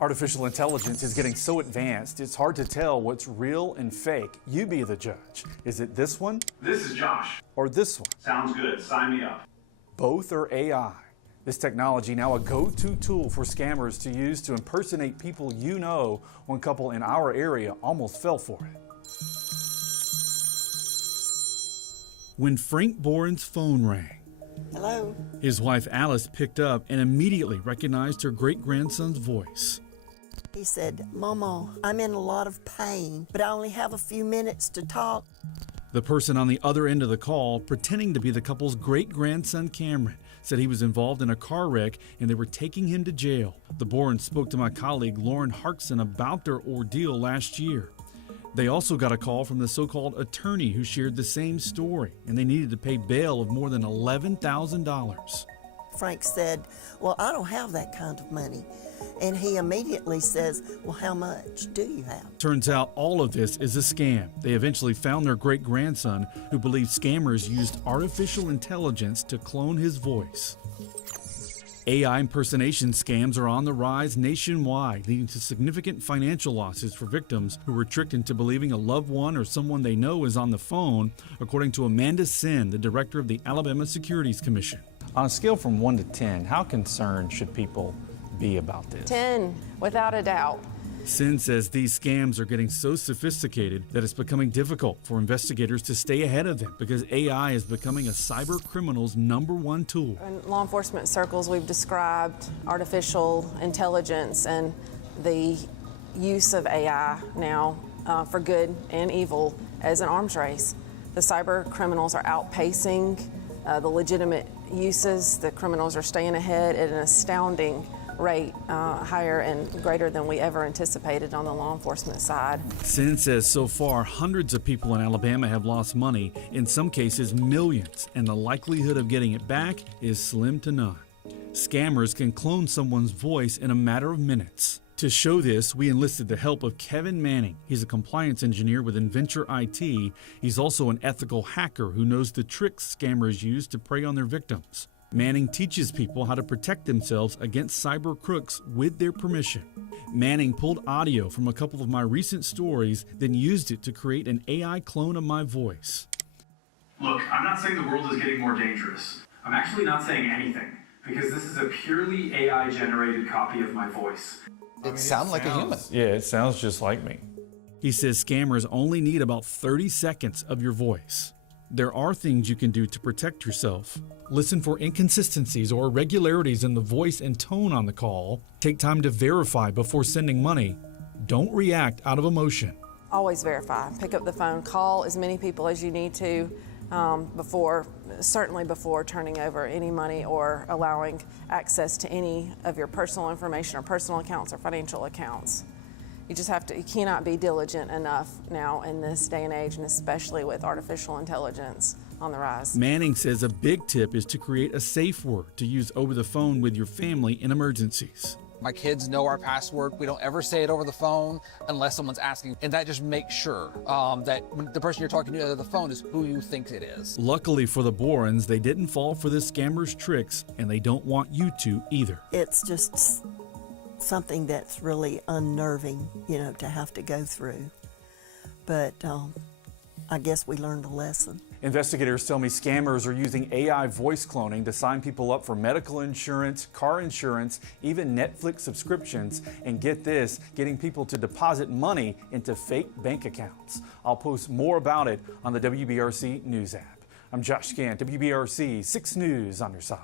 Artificial intelligence is getting so advanced, it's hard to tell what's real and fake. You be the judge. Is it this one? This is Josh. Or this one? Sounds good. Sign me up. Both are AI. This technology now a go-to tool for scammers to use to impersonate people you know. One couple in our area almost fell for it. When Frank Boren's phone rang, hello. His wife Alice picked up and immediately recognized her great-grandson's voice. He said, Mama, I'm in a lot of pain, but I only have a few minutes to talk. The person on the other end of the call, pretending to be the couple's great-grandson Cameron, said he was involved in a car wreck and they were taking him to jail. The Borens spoke to my colleague Lauren Harkson about their ordeal last year. They also got a call from the so-called attorney who shared the same story, and they needed to pay bail of more than $11,000. Frank said, well, I don't have that kind of money. And he immediately says, well, how much do you have? Turns out all of this is a scam. They eventually found their great-grandson, who believed scammers used artificial intelligence to clone his voice. AI impersonation scams are on the rise nationwide, leading to significant financial losses for victims who were tricked into believing a loved one or someone they know is on the phone, according to Amanda Sin, the director of the Alabama Securities Commission. On a scale from 1 to 10, how concerned should people be about this? 10, without a doubt. Sin says these scams are getting so sophisticated that it's becoming difficult for investigators to stay ahead of them because AI is becoming a cyber criminal's #1 tool. In law enforcement circles, we've described artificial intelligence and the use of AI now for good and evil as an arms race. The cyber criminals are outpacing the legitimate uses. The criminals are staying ahead at an astounding rate, higher and greater than we ever anticipated on the law enforcement side. Sin says so far, hundreds of people in Alabama have lost money, in some cases millions, and the likelihood of getting it back is slim to none. Scammers can clone someone's voice in a matter of minutes. To show this, we enlisted the help of Kevin Manning. He's a compliance engineer with Inventure IT. He's also an ethical hacker who knows the tricks scammers use to prey on their victims. Manning teaches people how to protect themselves against cyber crooks with their permission. Manning pulled audio from a couple of my recent stories, then used it to create an AI clone of my voice. Look, I'm not saying the world is getting more dangerous. I'm actually not saying anything, because this is a purely AI-generated copy of my voice. It sounds like a human. Yeah, it sounds just like me. He says scammers only need about 30 seconds of your voice. There are things you can do to protect yourself. Listen for inconsistencies or irregularities in the voice and tone on the call. Take time to verify before sending money. Don't react out of emotion. Always verify. Pick up the phone, call as many people as you need to certainly before turning over any money or allowing access to any of your personal information or personal accounts or financial accounts. You cannot be diligent enough now in this day and age, and especially with artificial intelligence on the rise. Manning says a big tip is to create a safe word to use over the phone with your family in emergencies. My kids know our password. We don't ever say it over the phone unless someone's asking. And that just makes sure that the person you're talking to over the phone is who you think it is. Luckily for the Borens, they didn't fall for the scammer's tricks, and they don't want you to either. It's just something that's really unnerving, to have to go through. But I guess we learned a lesson. Investigators tell me scammers are using AI voice cloning to sign people up for medical insurance, car insurance, even Netflix subscriptions, and get this, getting people to deposit money into fake bank accounts. I'll post more about it on the WBRC News app. I'm Josh Gant, WBRC 6 News on your side.